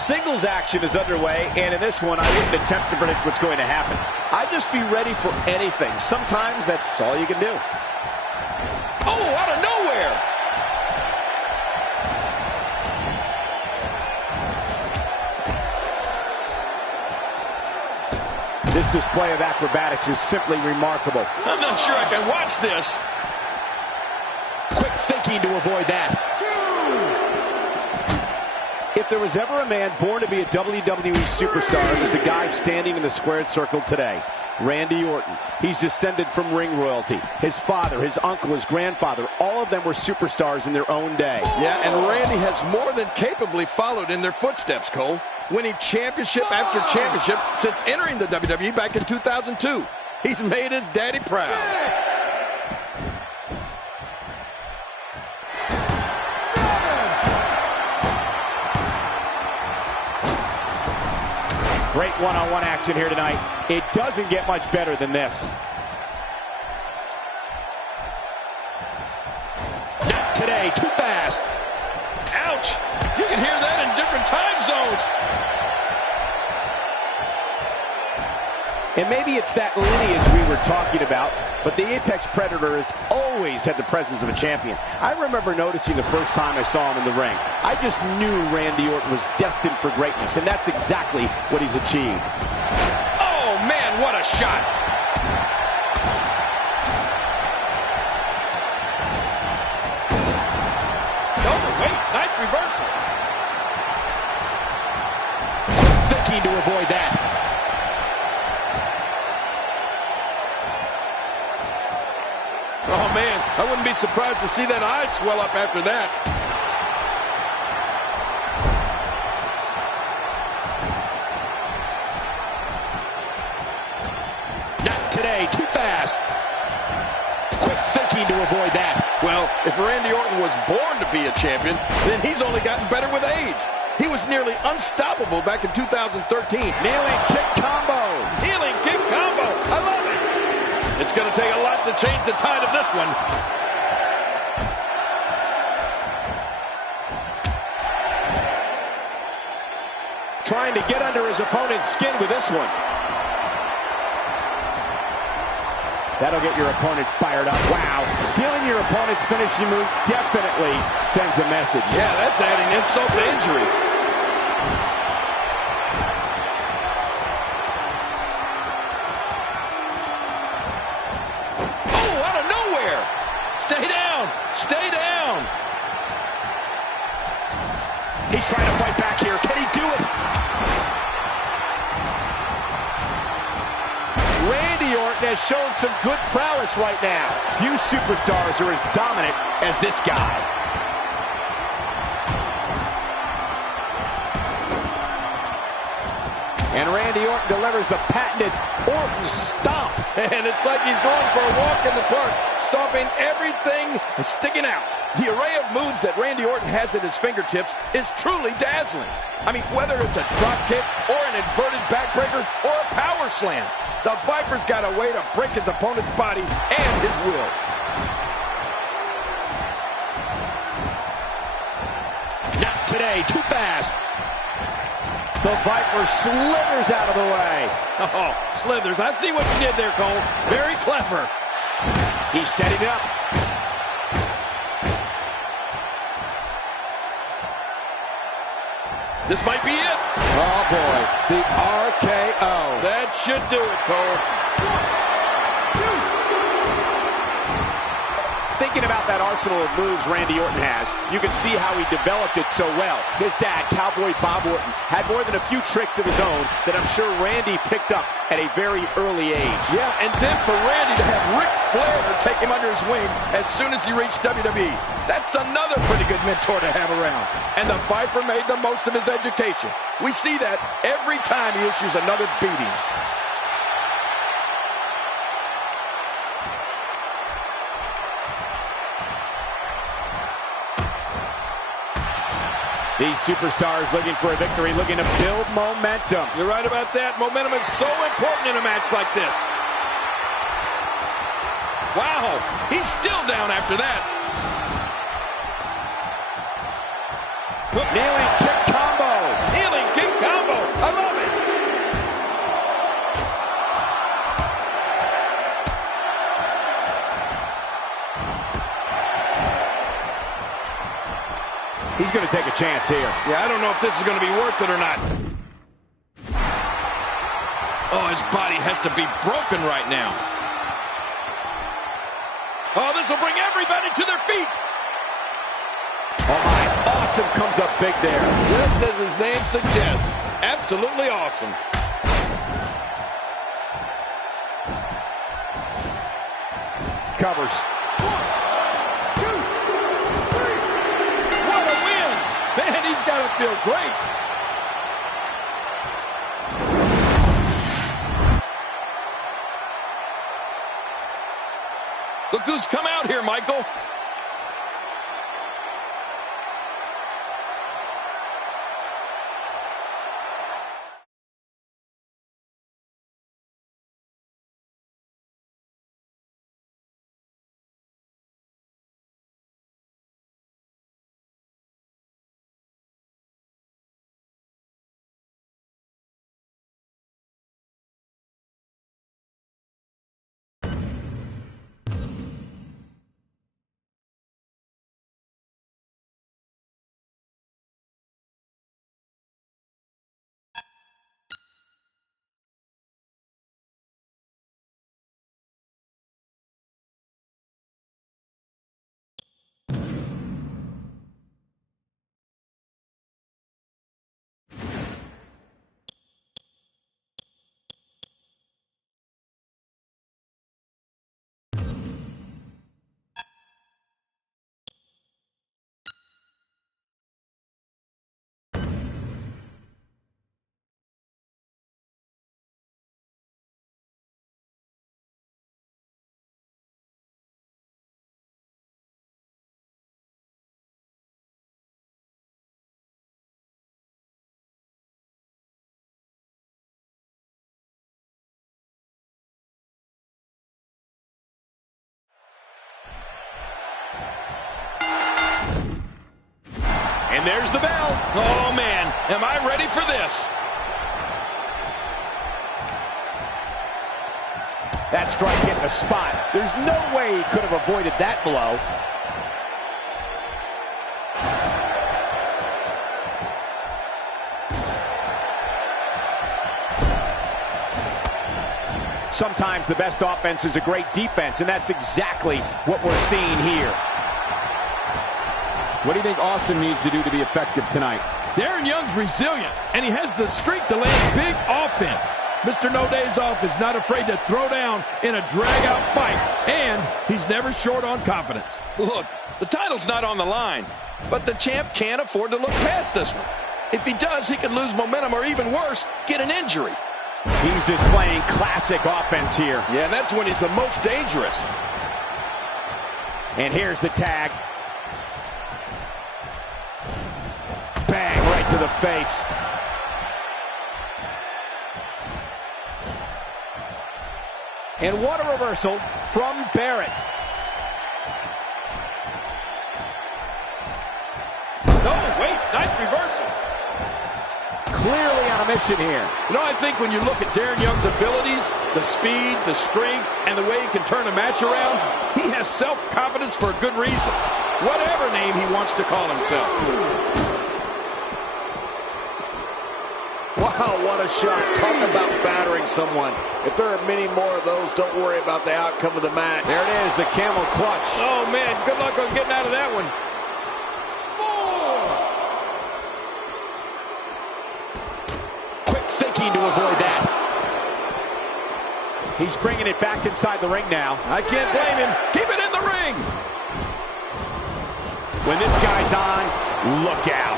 Singles action is underway, and in this one, I wouldn't attempt to predict what's going to happen. I'd just be ready for anything. Sometimes that's all you can do. Oh, out of nowhere! This display of acrobatics is simply remarkable. I'm not sure I can watch this. Quick thinking to avoid that. If there was ever a man born to be a WWE superstar, it was the guy standing in the squared circle today, Randy Orton. He's descended from ring royalty. His father, his uncle, his grandfather, all of them were superstars in their own day. Yeah, and Randy has more than capably followed in their footsteps, Cole, winning championship after championship since entering the WWE back in 2002. He's made his daddy proud. 6, 7. Great one-on-one action here tonight. It doesn't get much better than this. Not today, too fast. Ouch! You can hear that in different time zones. And maybe it's that lineage we were talking about, but the Apex Predator has always had the presence of a champion. I remember noticing the first time I saw him in the ring. I just knew Randy Orton was destined for greatness, and that's exactly what he's achieved. Oh, man, what a shot. Oh, wait, nice reversal. Quick thinking to avoid that. Oh, man, I wouldn't be surprised to see that eye swell up after that. Not today, too fast. Quick thinking to avoid that. Well, if Randy Orton was born to be a champion, then he's only gotten better with age. He was nearly unstoppable back in 2013. Kneeling kick combo. Kneeling kick combo. I love it. It's going to take a lot to change the tide of this one. Trying to get under his opponent's skin with this one. That'll get your opponent fired up. Wow. Stealing your opponent's finishing move definitely sends a message. Yeah, that's adding insult to injury. Oh, out of nowhere. Stay down. Stay down. He's trying to fight back here. Can he do it? Randy Orton has shown some good prowess right now. Few superstars are as dominant as this guy. And Randy Orton delivers the patented Orton stomp. And it's like he's going for a walk in the park, stomping everything and sticking out. The array of moves that Randy Orton has at his fingertips is truly dazzling. I mean, whether it's a drop kick or an inverted backbreaker or a power slam, the Viper's got a way to break his opponent's body and his will. Not today, too fast. The Viper slithers out of the way. Oh, slithers. I see what you did there, Cole. Very clever. He's setting it up. This might be it. Oh, boy. The RKO. That should do it, Cole. 1, 2. Thinking about that arsenal of moves Randy Orton has, you can see how he developed it so well. His dad, Cowboy Bob Orton, had more than a few tricks of his own that I'm sure Randy picked up at a very early age. Yeah, and then for Randy to have Ric Flair take him under his wing as soon as he reached WWE. That's another pretty good mentor to have around. And the Viper made the most of his education. We see that every time he issues another beating. These superstars looking for a victory, looking to build momentum. You're right about that. Momentum is so important in a match like this. Wow, he's still down after that. Kneeling kick combo. Kneeling He's going to take a chance here. Yeah, I don't know if this is going to be worth it or not. Oh, his body has to be broken right now. Oh, this will bring everybody to their feet. Oh, my. Awesome comes up big there. Just as his name suggests. Absolutely awesome. Covers. 1, 2, 3. What a win. Man, he's got to feel great. Look who's come out here, Michael. And there's the bell. Oh, man, am I ready for this? That strike hit the spot. There's no way he could have avoided that blow. Sometimes the best offense is a great defense, and that's exactly what we're seeing here. What do you think Austin needs to do to be effective tonight? Darren Young's resilient, and he has the strength to land big offense. Mr. No Days Off is not afraid to throw down in a drag-out fight, and he's never short on confidence. Look, the title's not on the line, but the champ can't afford to look past this one. If he does, he could lose momentum or, even worse, get an injury. He's displaying classic offense here. Yeah, that's when he's the most dangerous. And here's the tag. Bang, right to the face. And what a reversal from Barrett. Oh, wait, nice reversal. Clearly on a mission here. You know, I think when you look at Darren Young's abilities, the speed, the strength, and the way he can turn a match around, he has self-confidence for a good reason. Whatever name he wants to call himself. Wow, what a shot. Talk about battering someone. If there are many more of those, don't worry about the outcome of the match. There it is, the camel clutch. Oh, man, good luck on getting out of that one. 4. Quick thinking to avoid that. He's bringing it back inside the ring now. I can't blame him. Keep it in the ring. When this guy's on, look out.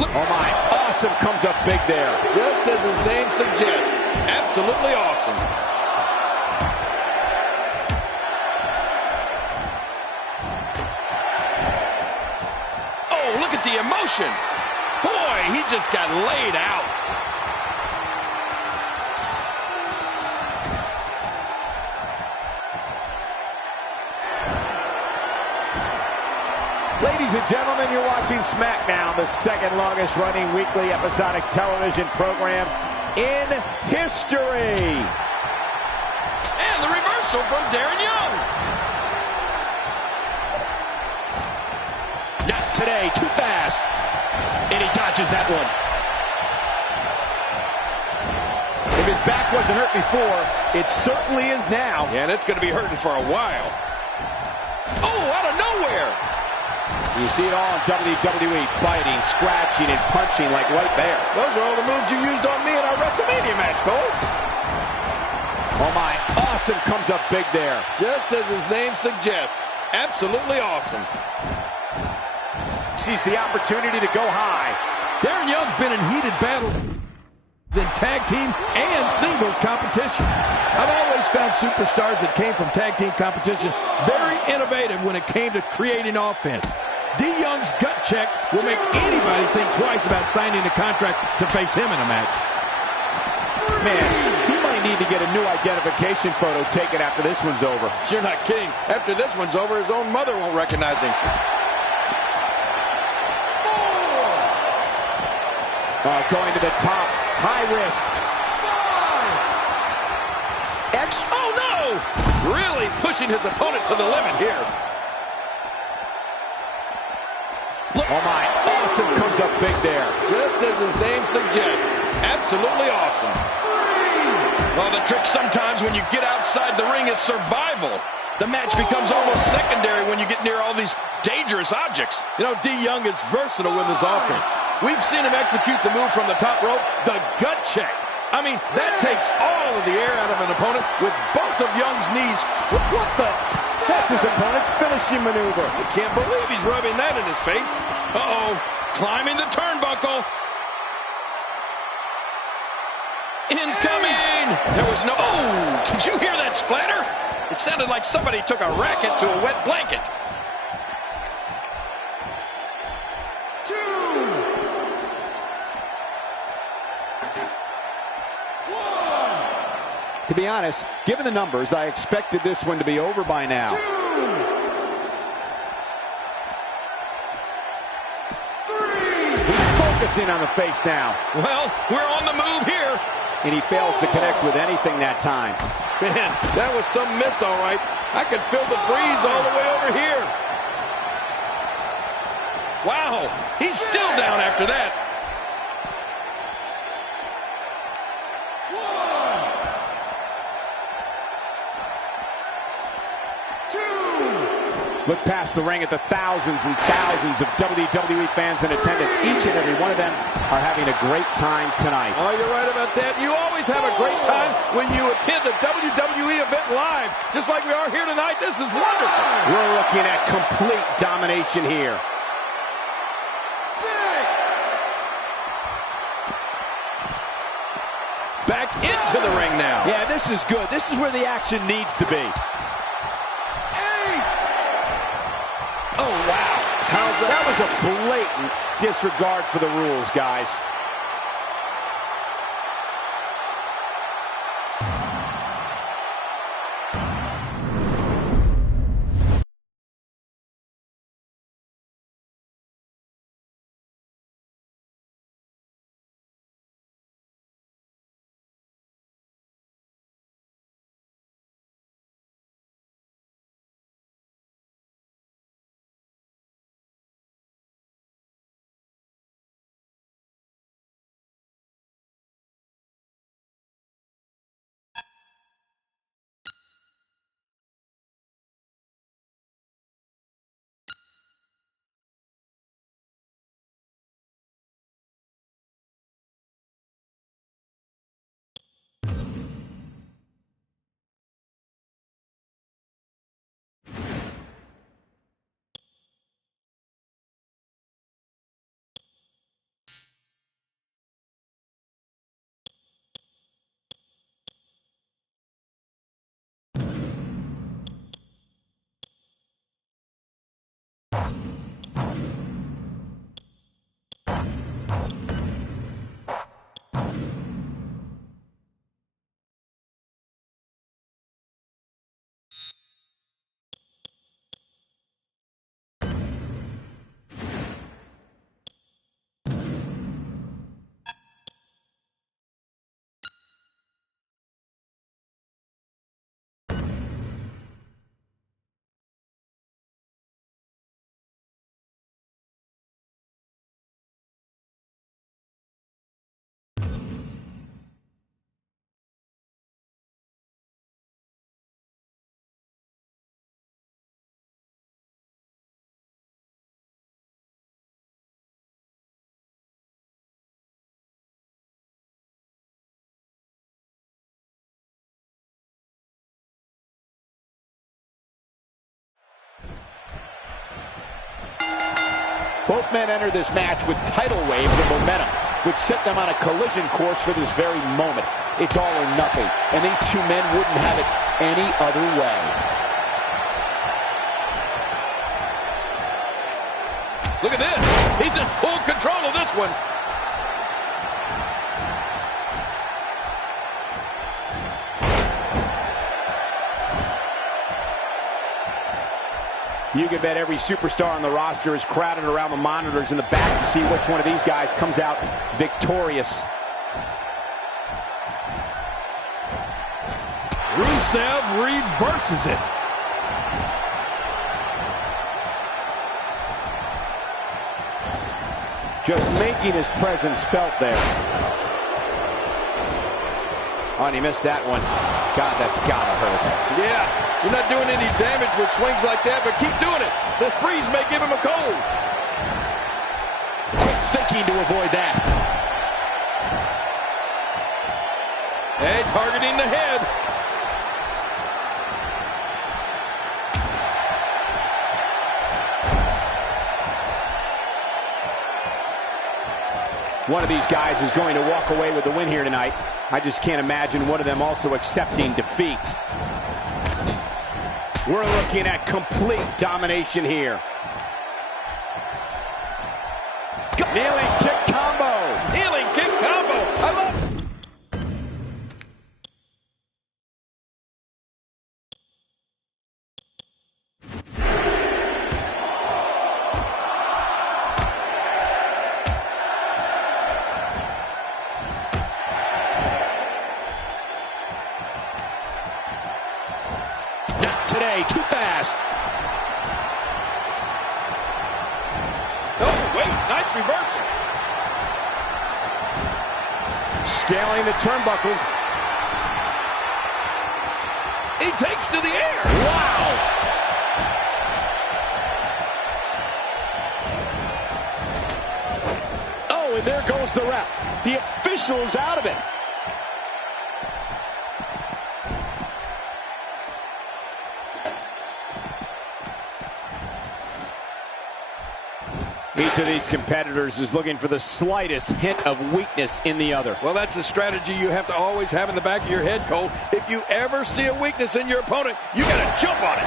Oh my, awesome comes up big there. Just as his name suggests, absolutely awesome. Oh, look at the emotion. Boy, he just got laid out. Ladies and gentlemen, you're watching SmackDown, the second longest running weekly episodic television program in history. And the reversal from Darren Young. today. Too fast. And he dodges that one. If his back wasn't hurt before, it certainly is now. Yeah, and it's going to be hurting for a while. Oh, out of nowhere. You see it all in WWE, biting, scratching, and punching like right there. Those are all the moves you used on me in our WrestleMania match, Cole. Oh my, awesome comes up big there. Just as his name suggests, absolutely awesome. Sees the opportunity to go high. Darren Young's been in heated battles in tag team and singles competition. I've always found superstars that came from tag team competition very innovative when it came to creating offense. D. Young's gut check will make anybody think twice about signing a contract to face him in a match. Man, he might need to get a new identification photo taken after this one's over. You're not kidding. After this one's over, his own mother won't recognize him. Going to the top. High risk. Oh, no! Really pushing his opponent to the limit here. Look. Oh, my. Awesome comes up big there. Just as his name suggests. Absolutely awesome. Well, the trick sometimes when you get outside the ring is survival. The match becomes almost secondary when you get near all these dangerous objects. You know, D. Young is versatile with his offense. We've seen him execute the move from the top rope, the gut check. I mean, that takes all of the air out of an opponent with both of Young's knees. What the? That's his opponent's finishing maneuver. I can't believe he's rubbing that in his face. Uh-oh, climbing the turnbuckle. Incoming! There was no... Oh, did you hear that splatter? It sounded like somebody took a racket to a wet blanket. To be honest, given the numbers, I expected this one to be over by now. He's focusing on the face now. Well, we're on the move here. And he fails to connect with anything that time. Man, that was some miss, all right. I could feel the breeze all the way over here. Wow, he's still down after that. Look past the ring at the thousands and thousands of WWE fans in attendance. Each and every one of them are having a great time tonight. Oh, you're right about that. You always have a great time when you attend a WWE event live, just like we are here tonight. This is wonderful. We're looking at complete domination here. 6. Back into the ring now. Yeah, this is good. This is where the action needs to be. Oh, wow. How's that? That was a blatant disregard for the rules, guys. Both men enter this match with tidal waves of momentum, which set them on a collision course for this very moment. It's all or nothing, and these two men wouldn't have it any other way. Look at this. He's in full control of this one. You can bet every superstar on the roster is crowded around the monitors in the back to see which one of these guys comes out victorious. Rusev reverses it. Just making his presence felt there. Oh, and he missed that one. God, that's gotta hurt. Yeah, you're not doing any damage with swings like that, but keep doing it. The freeze may give him a cold. Quick thinking to avoid that. Hey, targeting the head. One of these guys is going to walk away with the win here tonight. I just can't imagine one of them also accepting defeat. We're looking at complete domination here. Kneeling kick combo. Healing kick combo. I love it. Today, too fast. Oh, wait, nice reversal. Scaling the turnbuckles. He takes to the air. Wow. Oh, and there goes the ref. The official is out of it. Each of these competitors is looking for the slightest hint of weakness in the other. Well, that's a strategy you have to always have in the back of your head, Cole. If you ever see a weakness in your opponent, you got to jump on it.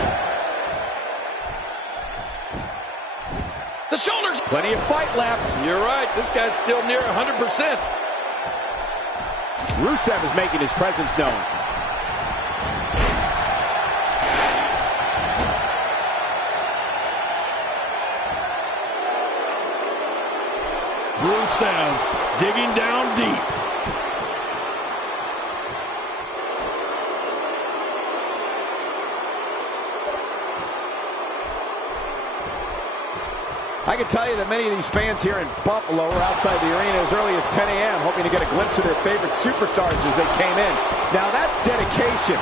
The shoulders. Plenty of fight left. You're right. This guy's still near 100%. Rusev is making his presence known. Rusev digging down deep. I can tell you that many of these fans here in Buffalo are outside the arena as early as 10 a.m. hoping to get a glimpse of their favorite superstars as they came in. Now that's dedication.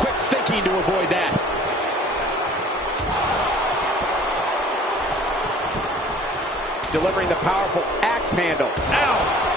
Quick thinking to avoid that. Delivering the powerful axe handle. Ow!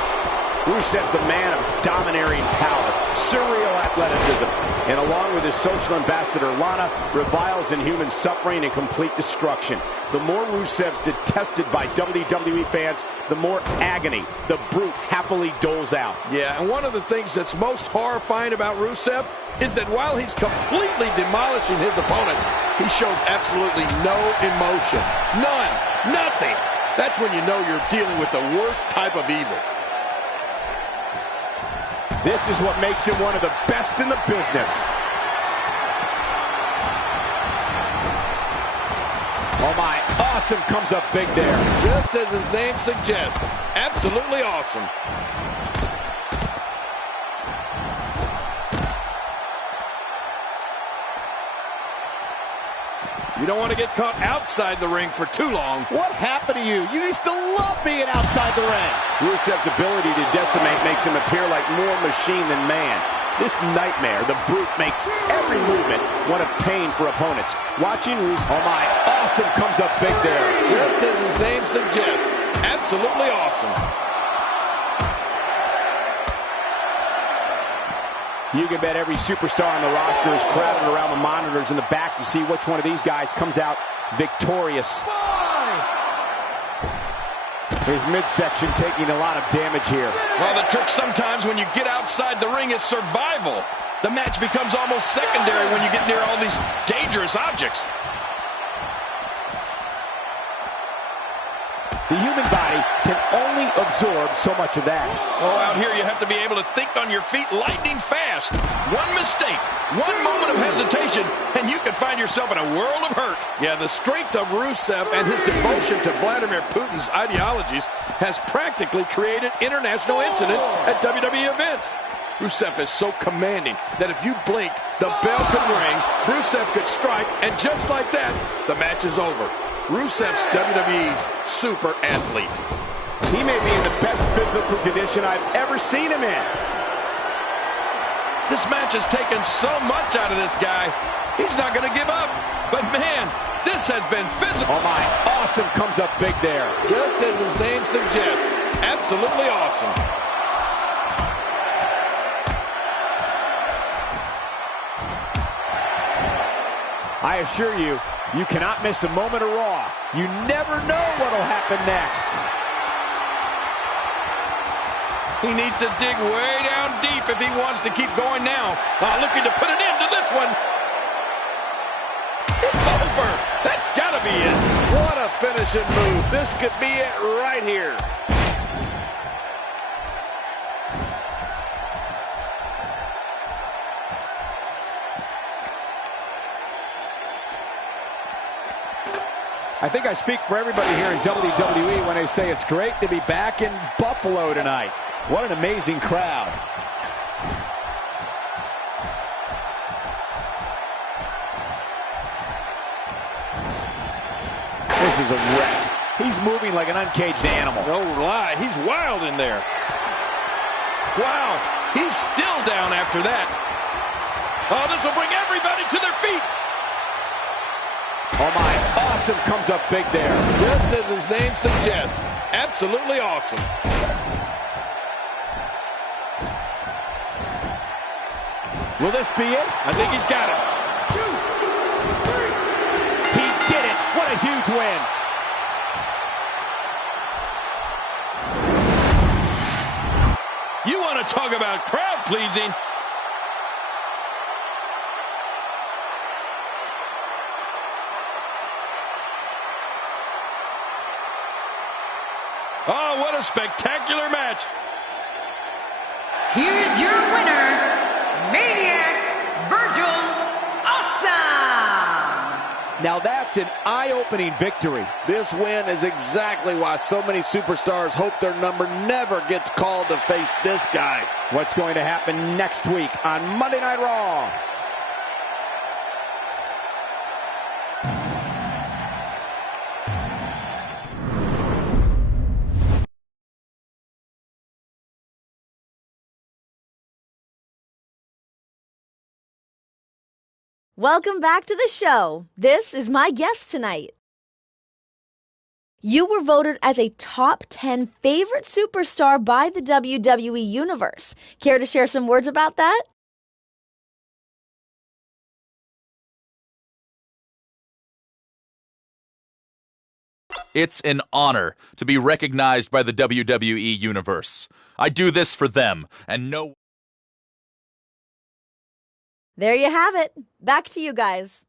Rusev's a man of domineering power, surreal athleticism, and along with his social ambassador, Lana, reviles in human suffering and complete destruction. The more Rusev's detested by WWE fans, the more agony the Brute happily doles out. Yeah, and one of the things that's most horrifying about Rusev is that while he's completely demolishing his opponent, he shows absolutely no emotion. None. Nothing. That's when you know you're dealing with the worst type of evil. This is what makes him one of the best in the business. Oh my, awesome comes up big there. Just as his name suggests, absolutely awesome. You don't want to get caught outside the ring for too long. What happened to you? You used to love being outside the ring. Rusev's ability to decimate makes him appear like more machine than man. This nightmare, the Brute, makes every movement one of pain for opponents. Watching Rusev, oh my, awesome comes up big there. Just as his name suggests, absolutely awesome. You can bet every superstar on the roster is crowded around the monitors in the back to see which one of these guys comes out victorious. 5. His midsection taking a lot of damage here. Well, the trick sometimes when you get outside the ring is survival. The match becomes almost secondary when you get near all these dangerous objects. The human body can only absorb so much of that. Oh, out here you have to be able to think on your feet lightning fast. One mistake, one moment of hesitation, and you can find yourself in a world of hurt. Yeah, the strength of Rusev and his devotion to Vladimir Putin's ideologies has practically created international incidents at WWE events. Rusev is so commanding that if you blink, the bell could ring, Rusev could strike, and just like that, the match is over. Rusev's WWE's super athlete. He may be in the best physical condition I've ever seen him in. This match has taken so much out of this guy. He's not going to give up. But man, this has been physical. Oh my, awesome comes up big there. Just as his name suggests, absolutely awesome. I assure you, you cannot miss a moment of Raw. You never know what'll happen next. He needs to dig way down deep if he wants to keep going now. Looking to put an end to this one. It's over. That's got to be it. What a finishing move. This could be it right here. I think I speak for everybody here in WWE when I say it's great to be back in Buffalo tonight. What an amazing crowd. This is a wreck. He's moving like an uncaged animal. No lie, he's wild in there. Wow, he's still down after that. Oh, this will bring everybody to their feet. Oh my, awesome comes up big there. Just as his name suggests, absolutely awesome. Will this be it? I think he's got it. 2, 3. He did it. What a huge win. You want to talk about crowd pleasing? Oh, what a spectacular match. Here's your winner, Maniac Virgil Awesome! Now that's an eye-opening victory. This win is exactly why so many superstars hope their number never gets called to face this guy. What's going to happen next week on Monday Night Raw? Welcome back to the show. This is my guest tonight. You were voted as a top 10 favorite superstar by the WWE Universe. Care to share some words about that? It's an honor to be recognized by the WWE Universe. I do this for them, and no... There you have it. Back to you guys.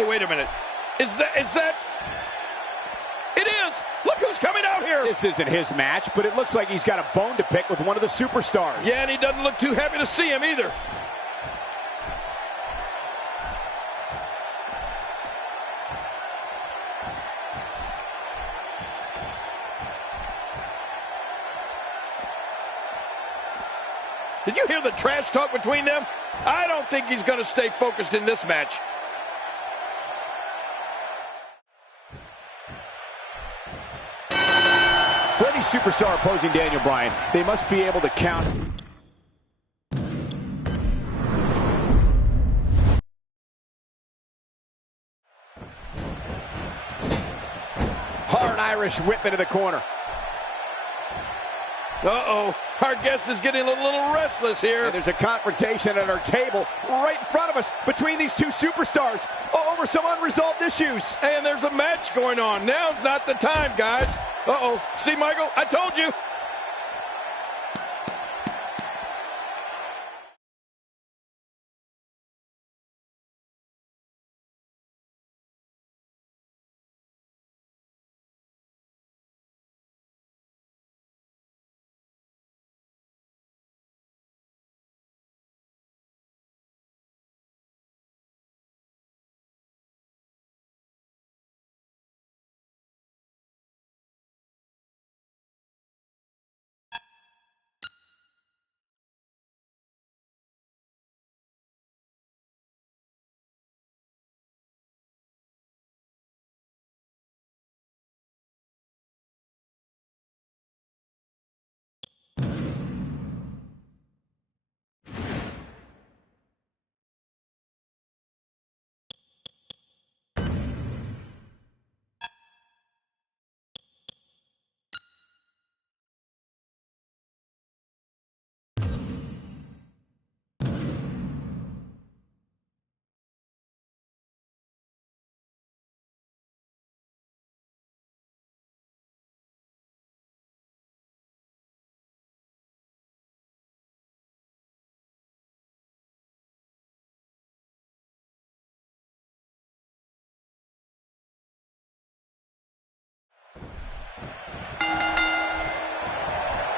Hey, wait a minute. Is that? It is! Look who's coming out here! This isn't his match, but it looks like he's got a bone to pick with one of the superstars. Yeah, and he doesn't look too happy to see him either. Did you hear the trash talk between them? I don't think he's going to stay focused in this match. For any superstar opposing Daniel Bryan, they must be able to count. Hard Irish whip into the corner. Uh-oh, our guest is getting a little restless here. And there's a confrontation at our table right in front of us between these two superstars over some unresolved issues. And there's a match going on. Now's not the time, guys. Uh-oh. See, Michael? I told you.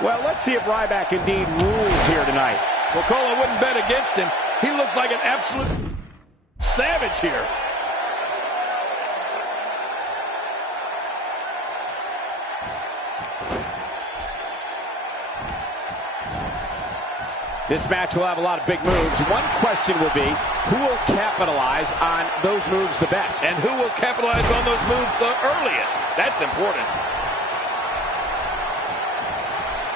Well, let's see if Ryback indeed rules here tonight. Well, Cole, I wouldn't bet against him. He looks like an absolute savage here. This match will have a lot of big moves. One question will be, who will capitalize on those moves the best? And who will capitalize on those moves the earliest? That's important.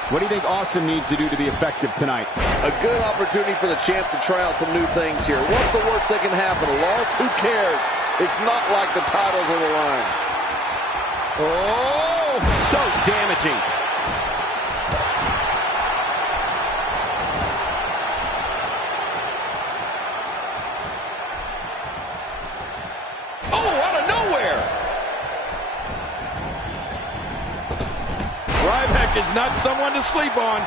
What do you think Awesome needs to do to be effective tonight? A good opportunity for the champ to try out some new things here. What's the worst that can happen? A loss? Who cares? It's not like the title's on the line. Oh, so damaging. Oh, out of nowhere! Ryback is not someone to sleep on.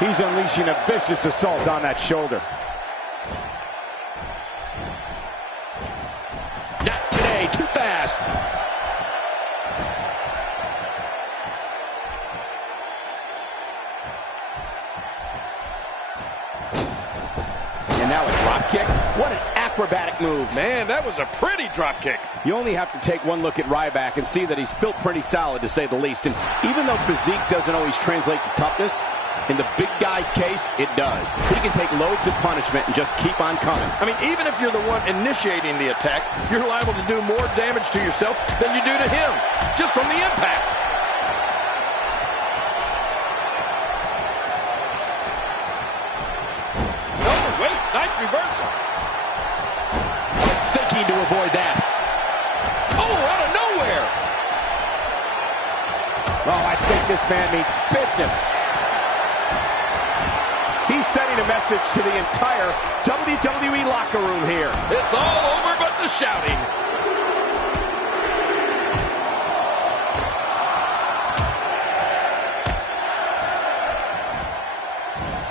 He's unleashing a vicious assault on that shoulder. Not today, too fast. And now a drop kick. What an acrobatic move. Man, that was a pretty drop kick. You only have to take one look at Ryback and see that he's built pretty solid, to say the least. And even though physique doesn't always translate to toughness, in the big guy's case, it does. He can take loads of punishment and just keep on coming. I mean, even if you're the one initiating the attack, you're liable to do more damage to yourself than you do to him, just from the impact. Oh, wait, nice reversal. Thinking to avoid that. Oh, out of nowhere. Oh, I think this man means business. He's sending a message to the entire WWE locker room here. It's all over but the shouting.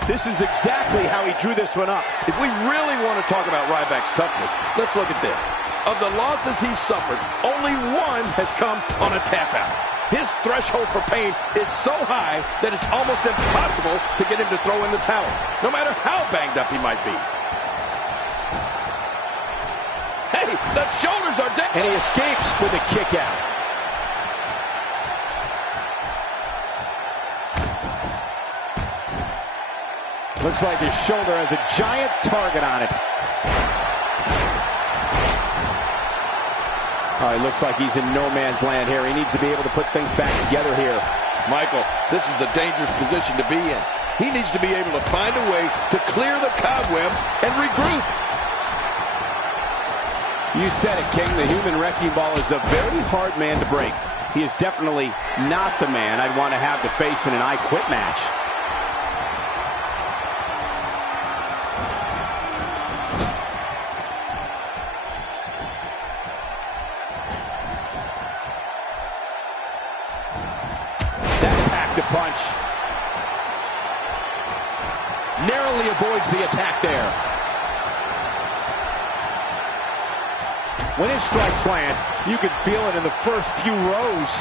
This is exactly how he drew this one up. If we really want to talk about Ryback's toughness, let's look at this. Of the losses he's suffered, only one has come on a tap out. His threshold for pain is so high that it's almost impossible to get him to throw in the towel, no matter how banged up he might be. Hey, the shoulders are down. And he escapes with a kick out. Looks like his shoulder has a giant target on it. Oh, it looks like he's in no man's land here. He needs to be able to put things back together here. Michael, this is a dangerous position to be in. He needs to be able to find a way to clear the cobwebs and regroup. You said it, King. The human wrecking ball is a very hard man to break. He is definitely not the man I'd want to have to face in an I Quit match. Punch. Narrowly avoids the attack there. When his strikes land, you can feel it in the first few rows.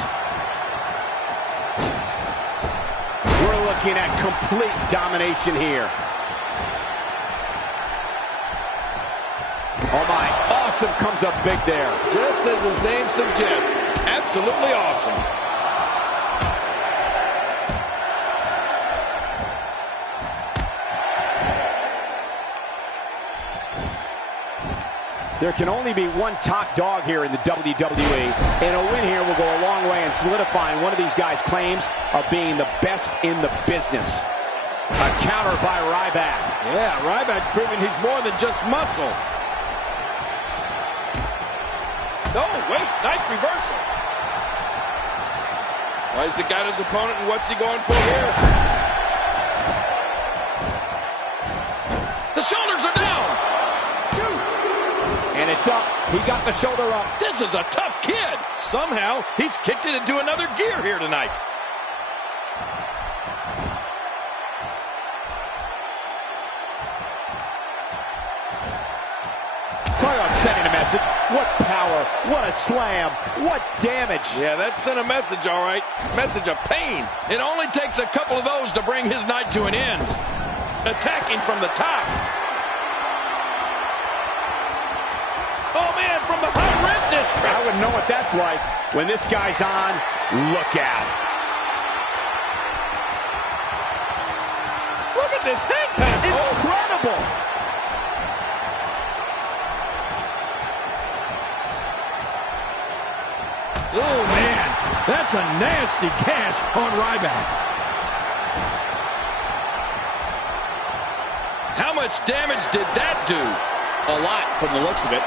We're looking at complete domination here. Oh my, awesome comes up big there. Just as his name suggests, absolutely awesome. There can only be one top dog here in the WWE, and a win here will go a long way in solidifying one of these guys' claims of being the best in the business. A counter by Ryback. Yeah, Ryback's proving he's more than just muscle. Oh, wait, nice reversal. Well, he's got his opponent, and what's he going for here? The shoulders are down. And it's up. He got the shoulder up. This is a tough kid. Somehow, he's kicked it into another gear here tonight. Talk about sending a message. What power. What a slam. What damage. Yeah, that sent a message, all right. Message of pain. It only takes a couple of those to bring his night to an end. Attacking from the top. Oh, man, from the high rib district. I wouldn't know what that's like. When this guy's on, look out. Look at this hang time. Incredible. Oh, man, that's a nasty gash on Ryback. How much damage did that do? A lot from the looks of it.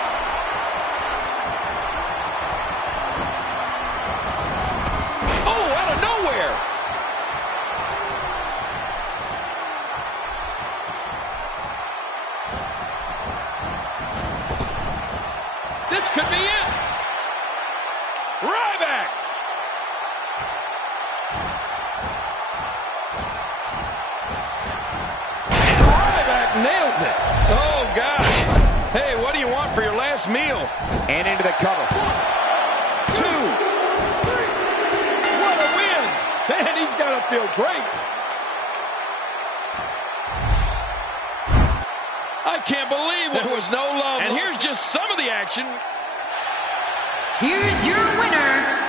This could be it. Ryback. And Ryback nails it. Oh, gosh. Hey, what do you want for your last meal? And into the cover. 1, 2, 3. What a win. Man, he's got to feel great. I can't believe there was no love. And here's just some of the action. Here's your winner,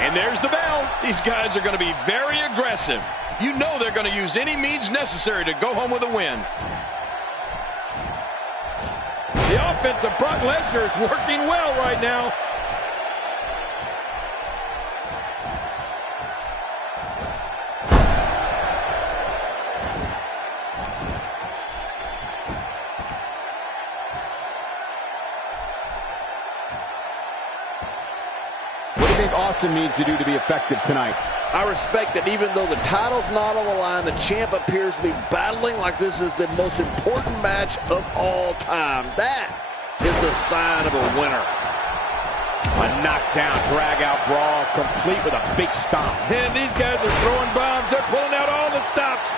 And there's the bell. These guys are going to be very aggressive. You know they're going to use any means necessary to go home with a win. The offense of Brock Lesnar is working well right now. What do you think Austin needs to do to be effective tonight? I respect that even though the title's not on the line, the champ appears to be battling like this is the most important match of all time. That is the sign of a winner. A knockdown, drag-out brawl, complete with a big stomp. And these guys are throwing bombs. They're pulling out all the stops.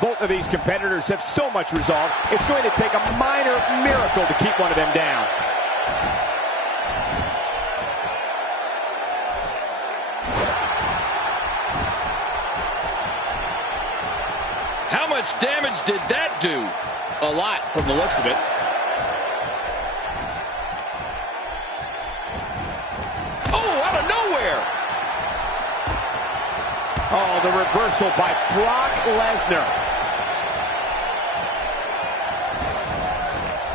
Both of these competitors have so much resolve, it's going to take a minor miracle to keep one of them down. How much damage did that do? A lot from the looks of it. Oh, out of nowhere. Oh, the reversal by Brock Lesnar.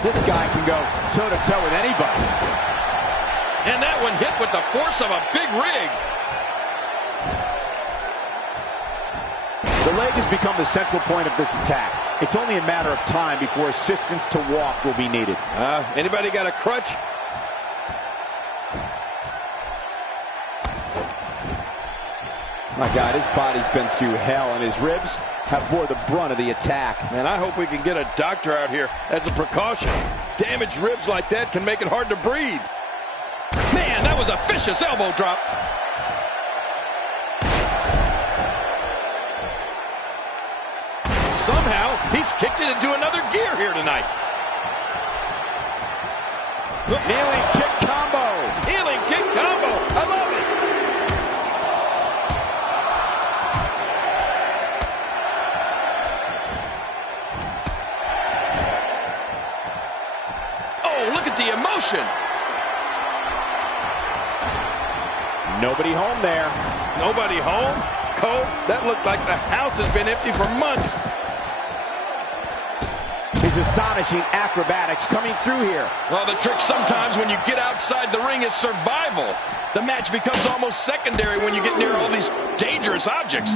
This guy can go toe-to-toe with anybody. And that one hit with the force of a big rig. The leg has become the central point of this attack. It's only a matter of time before assistance to walk will be needed. Anybody got a crutch? My God, his body's been through hell, and his ribs have bore the brunt of the attack. Man, I hope we can get a doctor out here as a precaution. Damaged ribs like that can make it hard to breathe. Man, that was a vicious elbow drop. Somehow, he's kicked it into another gear here tonight. Kneeling kick combo. Kneeling kick combo. I love it. Oh, look at the emotion. Nobody home there. Nobody home? Cole, that looked like the house has been empty for months. His astonishing acrobatics coming through here. Well, the trick sometimes when you get outside the ring is survival. The match becomes almost secondary when you get near all these dangerous objects.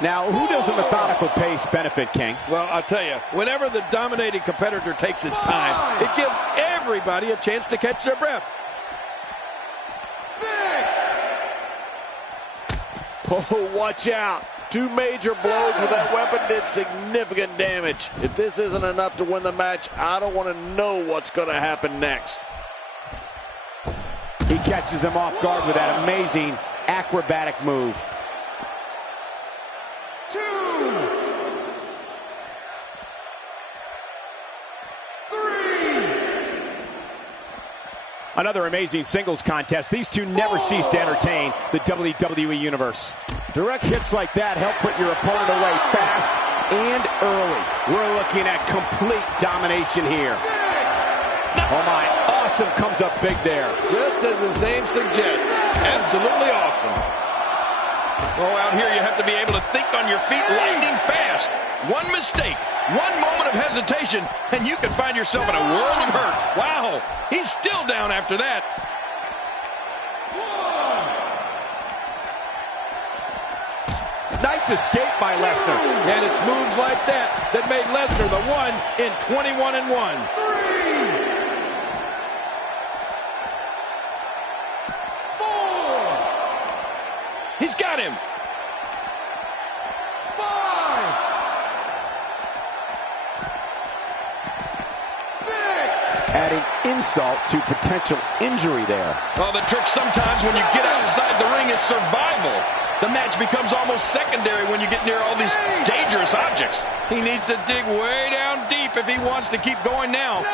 Now, who does a methodical pace benefit, King? Well, I'll tell you, whenever the dominating competitor takes his time, it gives everybody a chance to catch their breath. 6. Oh, watch out. 2 major blows with that weapon did significant damage. If this isn't enough to win the match, I don't want to know what's going to happen next. He catches him off guard with that amazing acrobatic move. 2. 3. Another amazing singles contest. These two never cease to entertain the WWE Universe. Direct hits like that help put your opponent away fast and early. We're looking at complete domination here. 6. Oh my, awesome comes up big there. Just as his name suggests, absolutely awesome. Oh, out here you have to be able to think on your feet lightning fast. One mistake, one moment of hesitation, and you can find yourself in a world of hurt. Wow, he's still down after that. 1. Nice escape by Lesnar. And it's moves like that that made Lesnar the one in 21-1. 3. 4. He's got him. 5. 6. Adding insult to potential injury there. Well, the trick sometimes when you get outside the ring is survival. The match becomes almost secondary when you get near all these dangerous objects. He needs to dig way down deep if he wants to keep going now. 9.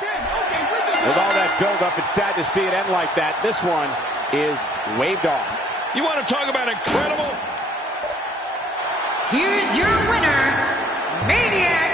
10. Okay, With all that buildup, it's sad to see it end like that. This one is waved off. You want to talk about incredible? Here's your winner, Maniac.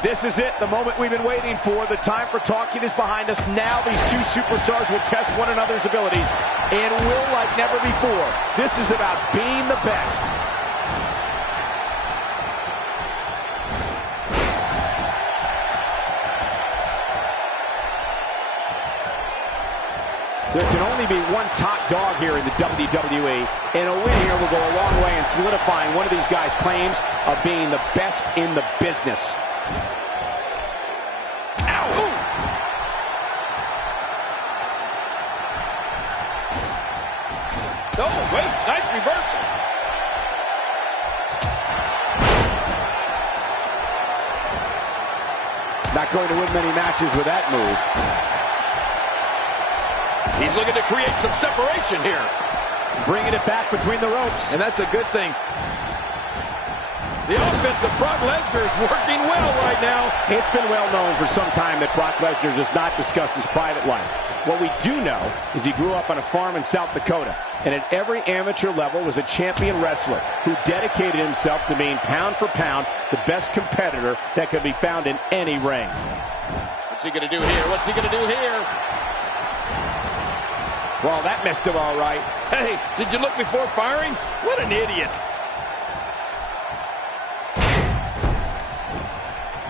This is it, the moment we've been waiting for. The time for talking is behind us. Now these two superstars will test one another's abilities and will like never before. This is about being the best. There can only be one top dog here in the WWE, and a win here will go a long way in solidifying one of these guys' claims of being the best in the business. Oh, wait, nice reversal. Not going to win many matches with that move. He's looking to create some separation here. Bringing it back between the ropes. And that's a good thing. The offense of Brock Lesnar is working well right now. It's been well known for some time that Brock Lesnar does not discuss his private life. What we do know is he grew up on a farm in South Dakota, and at every amateur level was a champion wrestler who dedicated himself to being pound for pound the best competitor that could be found in any ring. What's he going to do here? What's he going to do here? Well, that missed him all right. Hey, did you look before firing? What an idiot.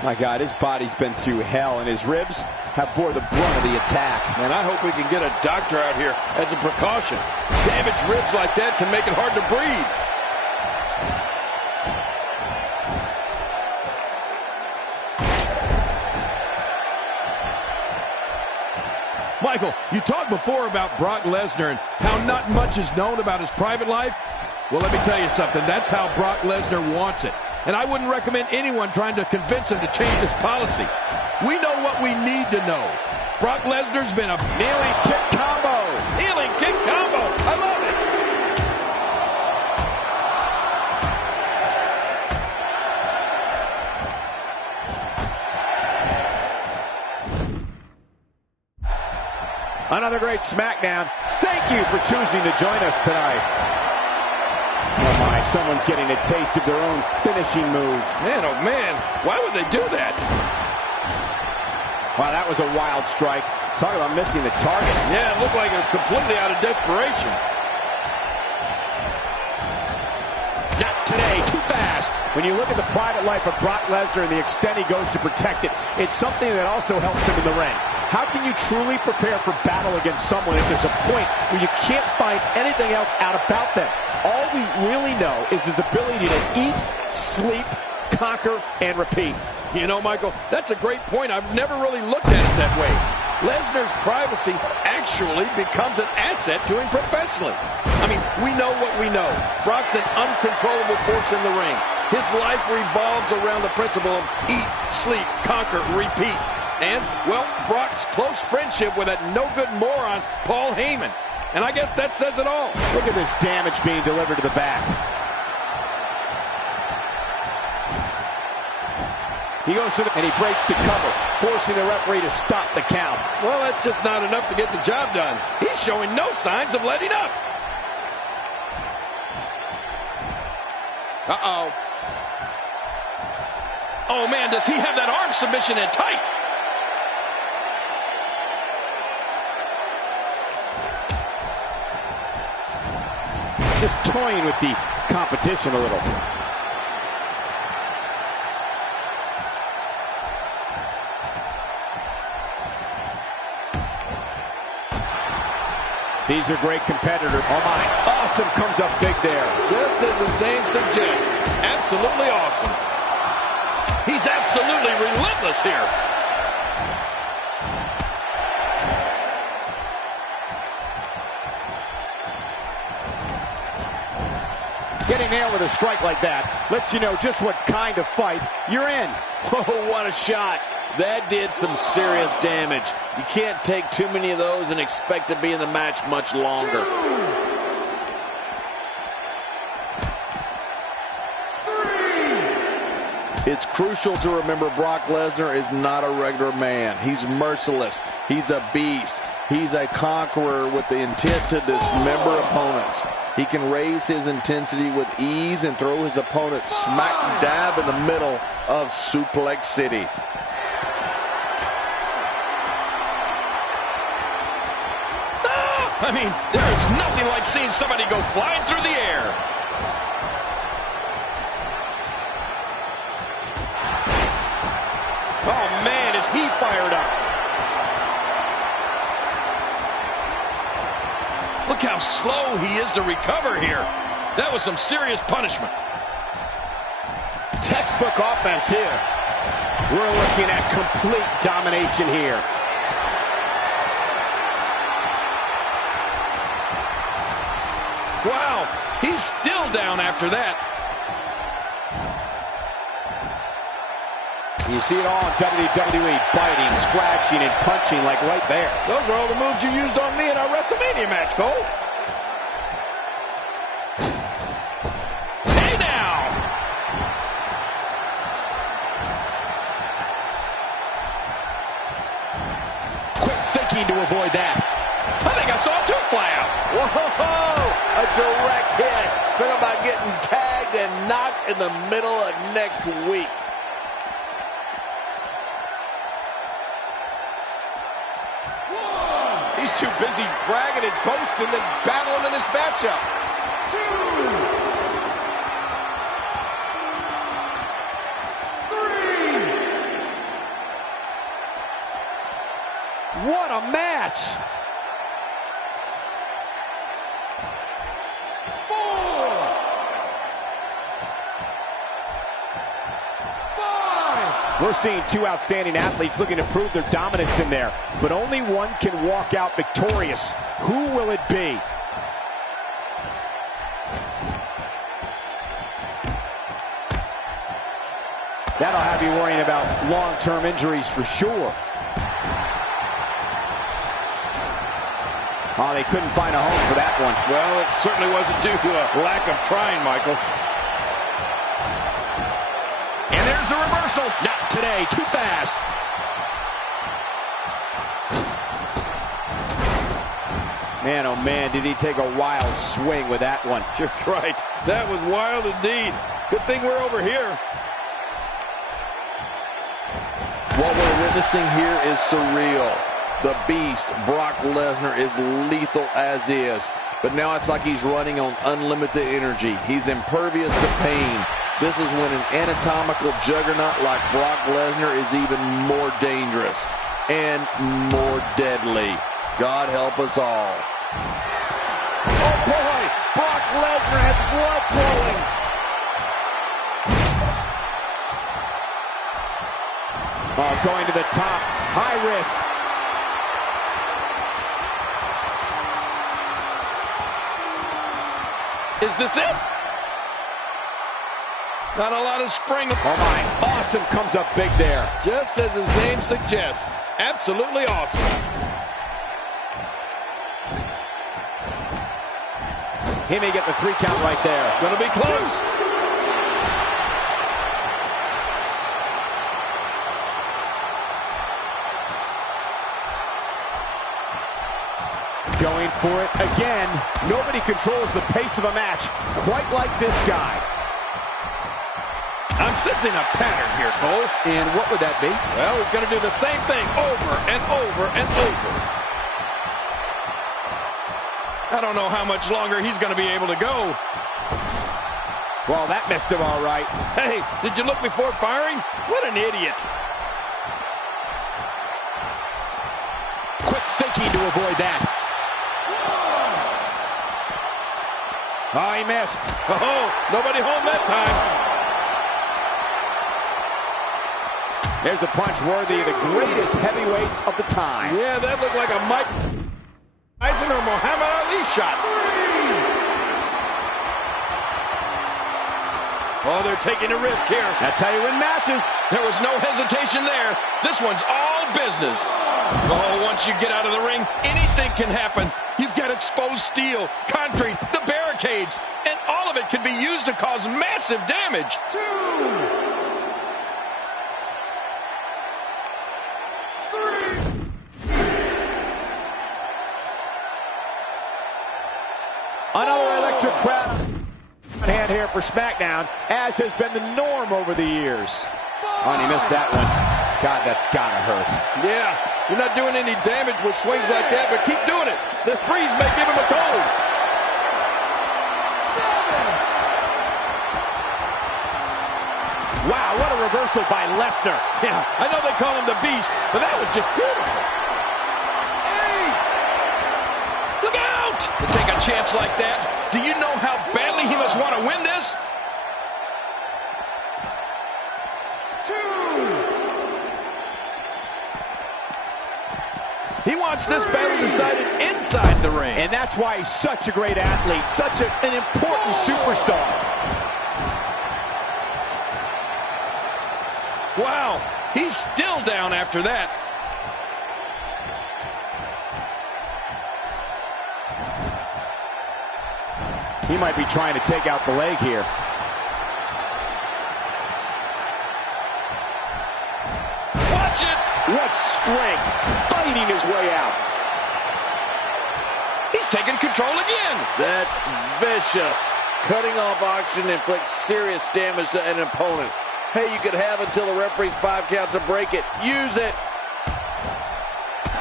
My God, his body's been through hell, and his ribs have bore the brunt of the attack. Man, I hope we can get a doctor out here as a precaution. Damaged ribs like that can make it hard to breathe. Michael, you talked before about Brock Lesnar and how not much is known about his private life. Well, let me tell you something. That's how Brock Lesnar wants it. And I wouldn't recommend anyone trying to convince him to change his policy. We know what we need to know. Brock Lesnar's been a kneeling kick combo. Kneeling kick combo. I love it. Another great SmackDown. Thank you for choosing to join us tonight. Oh my, someone's getting a taste of their own finishing moves. Man, oh man, why would they do that? Wow, that was a wild strike. Talk about missing the target. Yeah, it looked like it was completely out of desperation. Not today, too fast. When you look at the private life of Brock Lesnar and the extent he goes to protect it, it's something that also helps him in the ring. How can you truly prepare for battle against someone if there's a point where you can't find anything else out about them? All we really know is his ability to eat, sleep, conquer, and repeat. You know, Michael, that's a great point. I've never really looked at it that way. Lesnar's privacy actually becomes an asset to him professionally. I mean, we know what we know. Brock's an uncontrollable force in the ring. His life revolves around the principle of eat, sleep, conquer, repeat. And, well, Brock's close friendship with that no-good moron, Paul Heyman. And I guess that says it all. Look at this damage being delivered to the back. He goes to and he breaks the cover, forcing the referee to stop the count. Well, that's just not enough to get the job done. He's showing no signs of letting up. Uh-oh. Oh, man, does he have that arm submission in tight? Just toying with the competition a little. These are great competitors. Oh, my. Awesome comes up big there. Just as his name suggests, absolutely awesome. He's absolutely relentless here. Getting nailed with a strike like that lets you know just what kind of fight you're in. Oh, what a shot. That did some serious damage. You can't take too many of those and expect to be in the match much longer. 3. It's crucial to remember Brock Lesnar is not a regular man. He's merciless. He's a beast. He's a conqueror with the intent to dismember opponents. He can raise his intensity with ease and throw his opponent smack dab in the middle of Suplex City. I mean, there is nothing like seeing somebody go flying through the air. Oh, man, is he fired up. Look how slow he is to recover here. That was some serious punishment. Textbook offense here. We're looking at complete domination here. Wow, he's still down after that. You see it all in WWE, biting, scratching, and punching like right there. Those are all the moves you used on me in our WrestleMania match, Cole. Hey now! Quick thinking to avoid that. I think I saw two fly out. Whoa! A direct hit. Talk about getting tagged and knocked in the middle of next week. He's too busy bragging and boasting than battling in this matchup. 2. 3. What a match! 4. 5. We're seeing two outstanding athletes looking to prove their dominance in there, but only one can walk out victorious. Who will it be? That'll have you worrying about long-term injuries for sure. Oh, they couldn't find a home for that one. Well, it certainly wasn't due to a lack of trying, Michael. And there's the reversal. Not today. Too fast. Man, oh man, did he take a wild swing with that one. You're right. That was wild indeed. Good thing we're over here. What we're witnessing here is surreal. The beast, Brock Lesnar, is lethal as is. But now it's like he's running on unlimited energy. He's impervious to pain. This is when an anatomical juggernaut like Brock Lesnar is even more dangerous and more deadly. God help us all. Oh boy, Brock Lesnar has blood flowing. Oh, going to the top, high risk. Is this it? Not a lot of spring. Oh my, Awesome comes up big there. Just as his name suggests. Absolutely awesome. He may get the 3 count right there. Gonna be close. Going for it again. Nobody controls the pace of a match quite like this guy. I'm sensing a pattern here, Cole. And what would that be? Well, he's going to do the same thing over and over and over. I don't know how much longer he's going to be able to go. Well, that missed him all right. Hey, did you look before firing? What an idiot. Quick thinking to avoid that. Oh, he missed. Oh, nobody home that time. There's a punch worthy of the greatest heavyweights of the time. Yeah, that looked like a Mike Tyson or Muhammad Ali shot. Oh, they're taking a risk here. That's how you win matches. There was no hesitation there. This one's all business. Oh, once you get out of the ring, anything can happen. You've got exposed steel, concrete, the barricades, and all of it can be used to cause massive damage. 2, 3. Another electric crowd hand here for SmackDown, as has been the norm over the years. Oh, and he missed that one. God, that's gotta hurt. Yeah, you're not doing any damage with swings like that, but keep doing it. The breeze may give him a cold. 7. Wow, what a reversal by Lesnar. Yeah, I know they call him the Beast, but that was just beautiful. 8. Look out! To take a chance like that, do you know how badly he must want to win this? 2. He wants this battle decided inside the ring. And that's why he's such a great athlete, such an important superstar. Wow, he's still down after that. He might be trying to take out the leg here. Watch it! What strength, fighting his way out. He's taking control again. That's vicious. Cutting off oxygen inflicts serious damage to an opponent. Hey, you could have until the referee's 5 count to break it. Use it.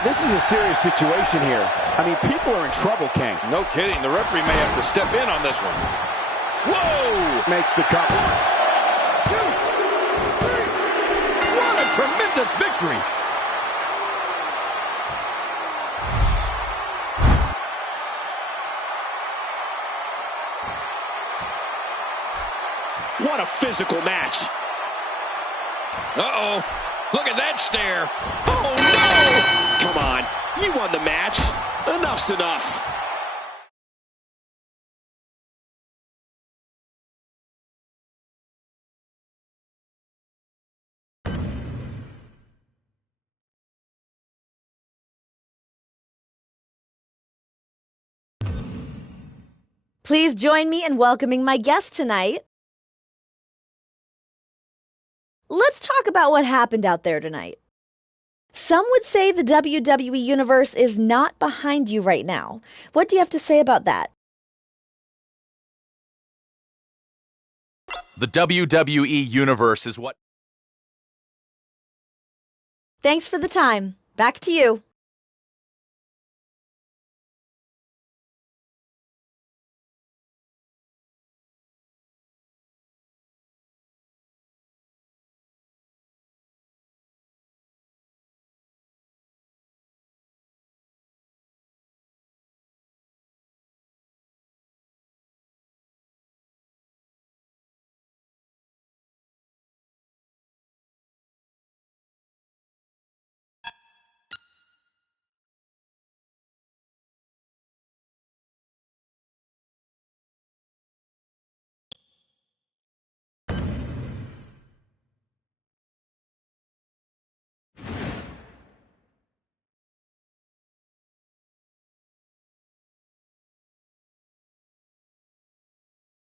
This is a serious situation here. I mean, people are in trouble, King. No kidding. The referee may have to step in on this one. Whoa! Makes the cover. 2, 3. What a tremendous victory. What a physical match. Uh-oh. Look at that stare. Oh, no! Come on. You won the match. Enough's enough. Please join me in welcoming my guest tonight. Let's talk about what happened out there tonight. Some would say the WWE Universe is not behind you right now. What do you have to say about that? The WWE Universe is what... Thanks for the time. Back to you.